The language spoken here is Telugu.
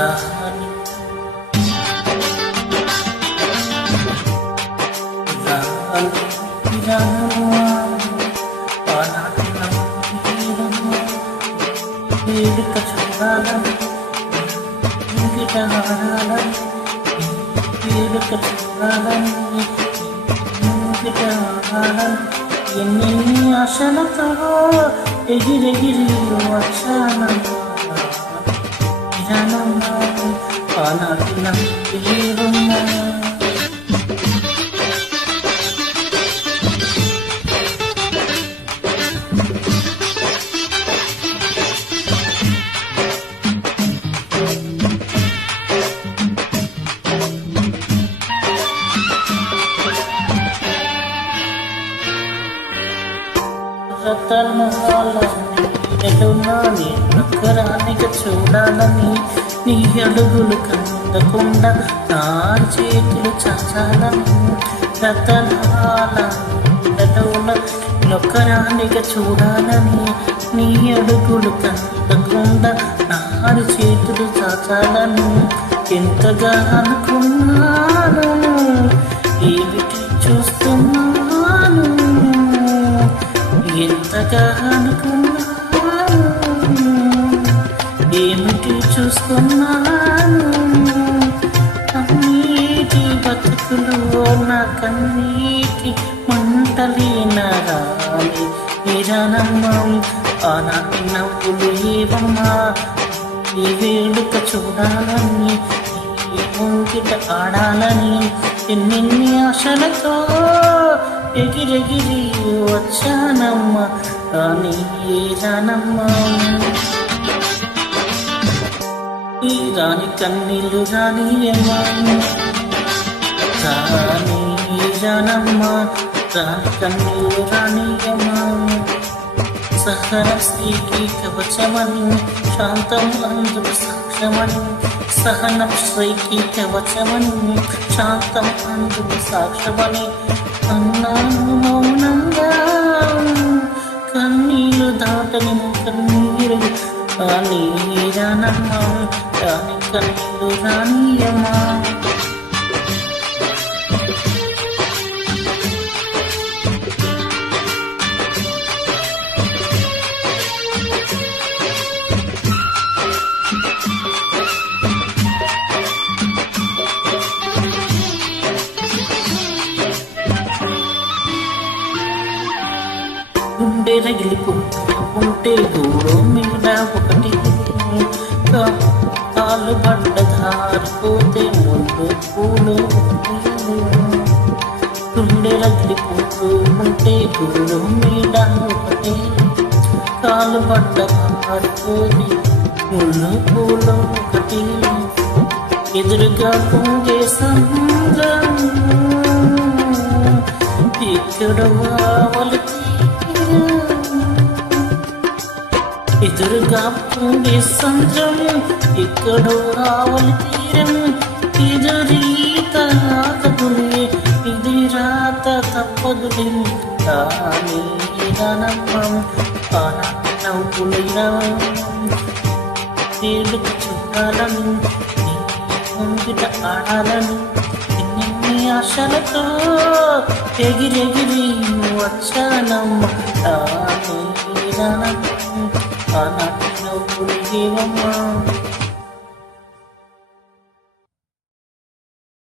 రాని రాని రానమ్మా ఆనాటి నవ్వురమ్మా వేడుక చూడాలని ఇంకిట ఆడాలని వేడుక చూడాలని ఇంకిట ఆడాలని ఎన్ని ఆశలతో ఎగిరెగిరి వచ్చానమ్మా రానమ్మా ఆనాటి నవ్వురమ్మా రతనాలని నక్కరానిగా చూడాలని నీ అడుగులు కందకుండా నా చేతులు చాచాలని రతనాల నొక్కరానిగా చూడాలని నీ అడుగులు కందకుండా నా చేతులు చాచాలని ఎంతగా అనుకున్నాను ఏమిటి చూస్తున్నాను ఎంతగా అనుకున్నాను ఏమిటి చూస్తున్నాను కన్నీటి బతుకులు నా కన్నీటి మంటలేన రాలి నిరానమ్మా ఆనాటి నవ్వులు ఏవమ్మా ఈ వేడుక చూడాలని ఈ ముంగిట ఆడాలని ఎన్నెన్ని ఆశలతో ఎగిరెగిరి వచ్చానమ్మా రాని రానమ్మా ఈ రాని కన్నీళ్ళు రానియమ్మా రాని రానమ్మా రాని కన్నీళ్ళు రానియమ్మా సహన స్త్రీకి కవచమని శాంతం అందుకు సాక్ష్యమని సహనం స్త్రీకి కవచమని శాంతం అందుకు సాక్ష్యమని అన్నాను మౌనంగా కన్నీళ్ళు దాటని కన్నీరు రాని రానమ్మా రాని కన్నీళ్ళు రానియమ్మా గుండె రగిలిపోతూ ఉంటే దూరం మీద ఒకటి కాలు బండ ధారిపోతే ముందు పూలు గుండె రగిలిపోతూ ఉంటే దూరం మీద ఒకటి కాలు బండ ధారిపోతే ముళ్ళు పూలు ఒకటి ఎదురుగా పొంగే సముద్రం ఇక్కడ వావలి ఎదురుగా పొంగే సంద్రం ఎక్కడో రావలి తీరం ఎదురీత రాతగులే ఇది రాత తప్పదులే రాని రానమ్మా ఆనాటి నవ్వులైనా వేడుక చూడాలని ముంగిట ఆడాలని ఎన్ని ఆశలతో ఎగిరెగిరి వచ్చానమ్మా రాని రానమ్మా ఆనాటి నవ్వులు ఏవమ్మా